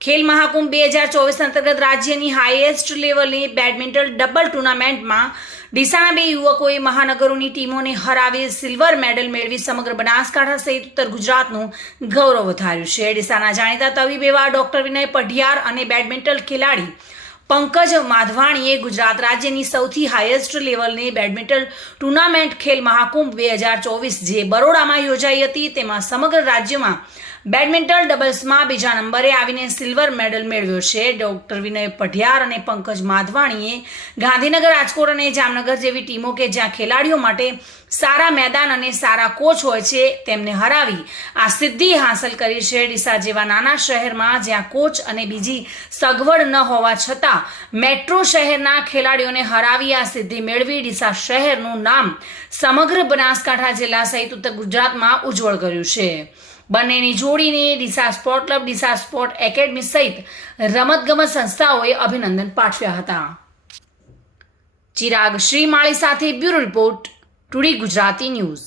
ખેલ મહાકુંભ 2024 અંતર્ગત રાજ્યની હાઈએસ્ટ લેવલની બેડમિન્ટન ડબલ ટુર્નામેન્ટમાં ડીસાના બે યુવકોએ મહાનગરોની ટીમોને હરાવી સિલ્વર મેડલ મેળવી સમગ્ર બનાસકાંઠા સહિત ઉત્તર ગુજરાતનું ગૌરવ વધાર્યું છે. ડીસાના જાણીતા તબીબ એવા ડોક્ટર વિનય પઢિયાર અને બેડમિન્ટન ખેલાડી પંકજ માધવાણીએ ગુજરાત રાજ્યની સૌથી હાઈએસ્ટ લેવલની બેડમિન્ટન ટુર્નામેન્ટ ખેલ મહાકુંભ 2024 જે બરોડામાં યોજાઈ હતી તેમાં સમગ્ર રાજ્યમાં બેડમિન્ટન ડબલ્સમાં બીજા નંબરે આવીને સિલ્વર મેડલ મેળવ્યો છે. ડોક્ટર વિનય પઢિયાર અને પંકજ માધવાણીએ ગાંધીનગર, રાજકોટ અને જામનગર જેવી ટીમો કે જ્યાં ખેલાડીઓ માટે સારા મેદાન અને સારા કોચ હોય છે તેમને હરાવી આ સિદ્ધિ હાંસલ કરી છે. ડીસા જેવા નાના શહેરમાં જ્યાં કોચ અને બીજી સગવડ ન હોવા છતાં મેટ્રો શહેરના ખેલાડીઓને હરાવી આ સિદ્ધિ મેળવી ડીસા શહેરનું નામ સમગ્ર બનાસકાંઠા જિલ્લા સહિત ઉત્તર ગુજરાતમાં ઉજ્જવળ કર્યું છે. બંનેની જોડીને Deesa sport club, Deesa sport academy સહિત રમતગમત સંસ્થાઓએ અભિનંદન પાઠવ્યા હતા. ચિરાગ શ્રીમાળી સાથે bureau report, today Gujarati news.